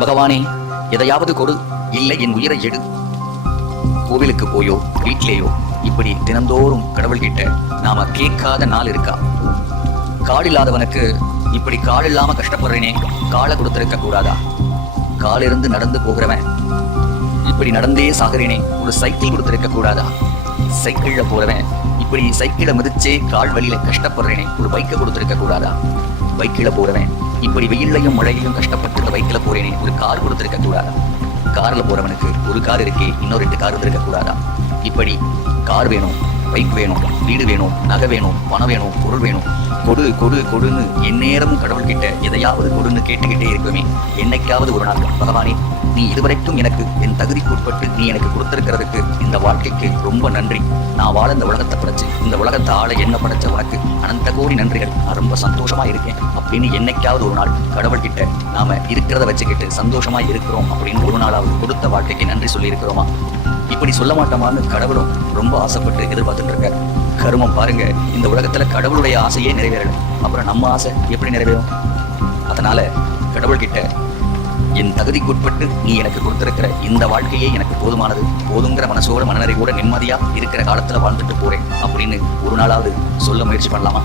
பகவானே எதையாவது கொடு. இல்லை என் உயிரை எடு. கோவிலுக்கு போயோ வீட்டிலேயோ இப்படி தினந்தோறும் கடவுள்கிட்ட நாம கேட்காத நாள் இருக்கா? கால் இல்லாதவனுக்கு இப்படி கால் இல்லாம கஷ்டப்படுறேனே காலை கொடுத்திருக்க கூடாதா? காலிருந்து நடந்து போகிறவன் இப்படி நடந்தே சாகிறேனே ஒரு சைக்கிள் கொடுத்திருக்க கூடாதா? சைக்கிள்ல போறவன் இப்படி சைக்கிளை மிதிச்சே கால் வழியில கஷ்டப்படுறேனே ஒரு பைக்கை கொடுத்திருக்க கூடாதா? பைக்கில போறவன் இப்படி வெயில்லையும் மழையிலும் கஷ்டப்பட்டு பைக்கில் போறேனே ஒரு கார் கொடுத்துருக்க கூடாதா? கார்ல போறவனுக்கு ஒரு கார் இருக்கே இன்னொரு ரெண்டு கார் இருந்திருக்க கூடாதா? இப்படி கார் வேணும். பைக் வேணும் வீடு வேணும் நகை வேணும் பணம் வேணும் பொருள் வேணும். கொடு கொடு கொடுன்னு எந்நேரமும் கடவுள்கிட்ட எதையாவது கொடுன்னு கேட்டுக்கிட்டே இருக்குமே. என்னைக்காவது ஒரு நாள் பகவானே நீ இதுவரைக்கும் எனக்கு என் தகுதிக்கு உட்பட்டு நீ எனக்கு கொடுத்திருக்கிறதுக்கு இந்த வாழ்க்கைக்கு ரொம்ப நன்றி. நான் வாழ இந்த உலகத்தை படைச்சு இந்த உலகத்தை ஆள என்ன படைச்ச உனக்கு அனந்த கோடி நன்றிகள். நான் ரொம்ப சந்தோஷமா இருக்கேன் அப்படின்னு என்னைக்காவது ஒரு நாள் கடவுள்கிட்ட நாம இருக்கிறத வச்சுக்கிட்டு சந்தோஷமா இருக்கிறோம் அப்படின்னு ஒரு நாளாவது கொடுத்த வாழ்க்கைக்கு நன்றி சொல்லி இருக்கிறோமா இப்படி சொல்ல மாட்டோமான்னு கடவுளும் ரொம்ப ஆசைப்பட்டு எதிர்பார்த்துட்டு இருக்காரு கருமம் பாருங்க இந்த உலகத்துல கடவுளுடைய ஆசையே நிறைவேறல அப்புறம் நம்ம ஆசை எப்படி நிறைவேறும்? அதனால கடவுள்கிட்ட என் தகுதிக்குட்பட்டு நீ எனக்கு கொடுத்திருக்கிற இந்த வாழ்க்கையே எனக்கு போதுமானது. போதுங்கிற மனசோட மனநிறைவோட நிம்மதியா இருக்கிற காலத்துல வாழ்ந்துட்டு போறேன். அப்படின்னு ஒரு நாளாவது சொல்ல முயற்சி பண்ணலாமா?